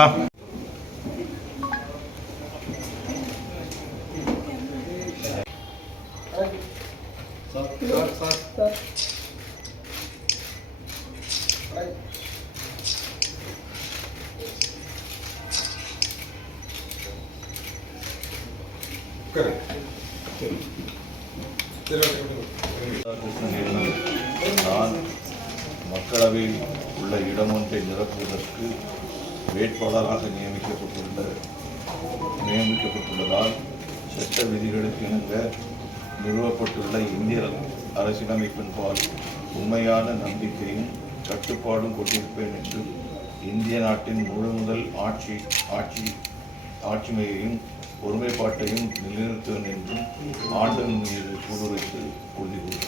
ஆ. நான் மக்களவையில் உள்ள இடம் ஒன்றை நிரப்புவதற்கு வேட்பாளராக நியமிக்கப்பட்டுள்ள நியமிக்கப்பட்டுள்ளதால் சட்ட விதிகளுக்கு இணங்க நிறுவப்பட்டுள்ள இந்திய அரசியலமைப்பின் பால் உண்மையான நம்பிக்கையும் கட்டுப்பாடும் கொண்டிருப்பேன் என்றும் இந்திய நாட்டின் முழு முதல் ஆட்சி ஆட்சி ஆட்சிமையையும் ஒருமைப்பாட்டையும் நிலைநிறுத்துவேன் என்றும் ஆண்டு மீது கூடுரைத்து உறுதி